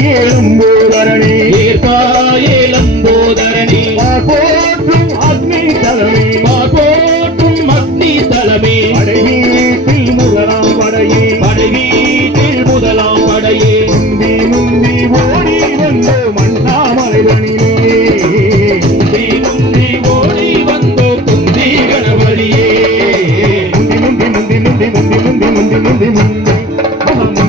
ஏற்பாயேலம்போதரணி ஏற்பாயேலம்போதரணி போற்றும் அக்னி தலமே போற்றும் அக்னி தலமே படைவீட்டில் முதலாம் படையே படைவீட்டில் முதலாம் படையே முந்தி முந்தி ஓடி வந்தோம் அண்ணாமலைதனிலே முந்தி ஓடி வந்தோம் குந்தி கணபதியே முந்தி முந்தி முந்தி முந்தி முந்தி முந்தி முந்தி முந்தி முந்தி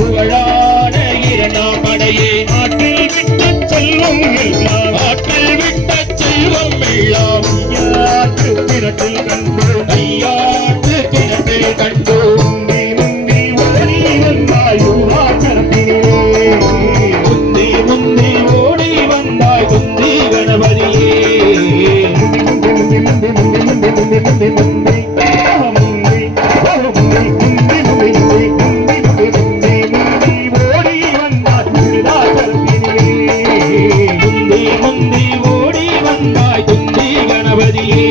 புகழான இரண்டாம் படையே ஆற்றில் விட்ட செல்வம் எல்லாம் ஆற்றில் விட்ட செல்வம் எல்லாம் ஐயாற்று திரட்டில் கண்டோம் ஐயாற்று கிணற்றில் கண்டோம் முந்தி முந்தி ஓடி வந்தாய் யூராக்கரத்திலே முந்தி முந்தி ஓடி வந்தாய் குந்தி கணபதியே முந்தி முந்தி முந்தி முந்தி முந்தி முந்தி முந்தி முந்தி ஓடி வந்தாய் குந்தி கணபதியே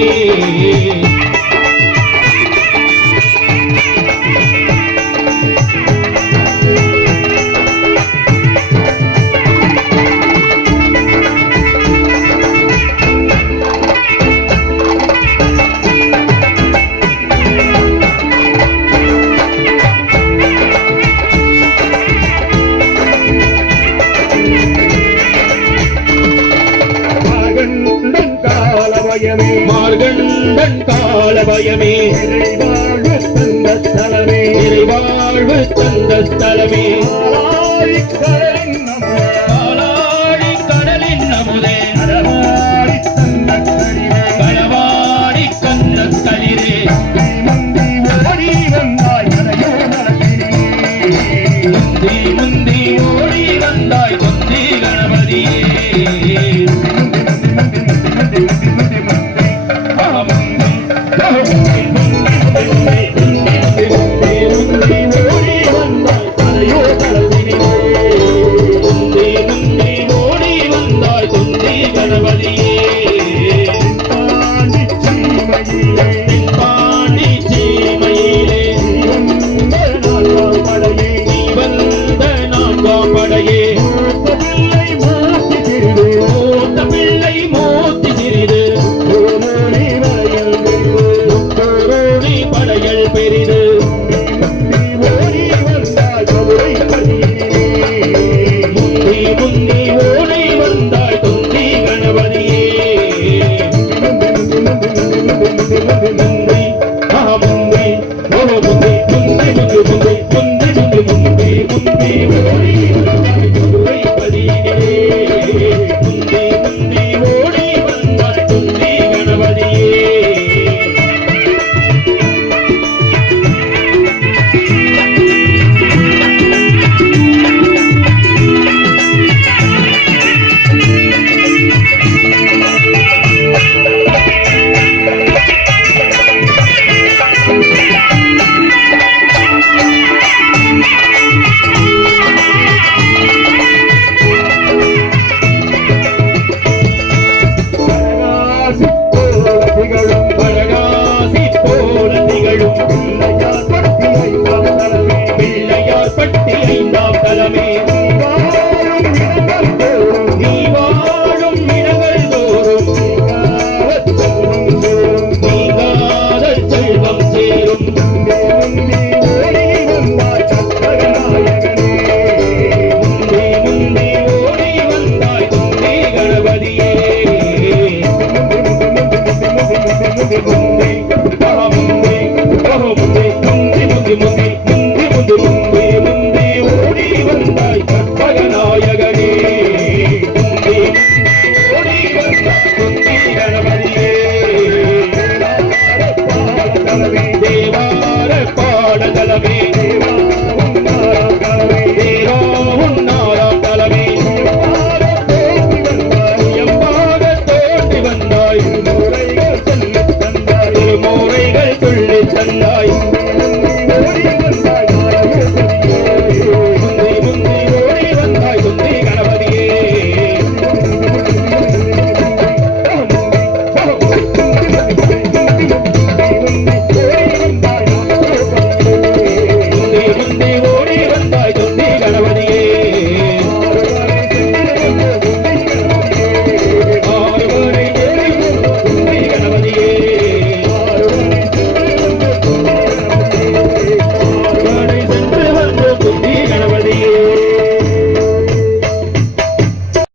மார்கண்டன் கால பயமே இறைவாழ்வு தந்த ஸ்தலமே இறைவாழ்வு தந்த ஸ்தலமே காலாடி கடலின் நமுதே களவாடி தந்த களிரே களவாடி கந்த களிரே முந்தி ஓடி வந்தாய் கரையோ நடத்தினே முந்தி முந்தி ஓடி வந்தாய் குந்தி கணபதியே பிள்ளையார் பட்டி ஐந்தாம் தலமே நீ வாழும் இடங்கள் தோறும் நீங்காத செல்வம் சேரும் முந்தி முந்தி ஓடி வந்தாய் குந்தி கணபதியே தேவா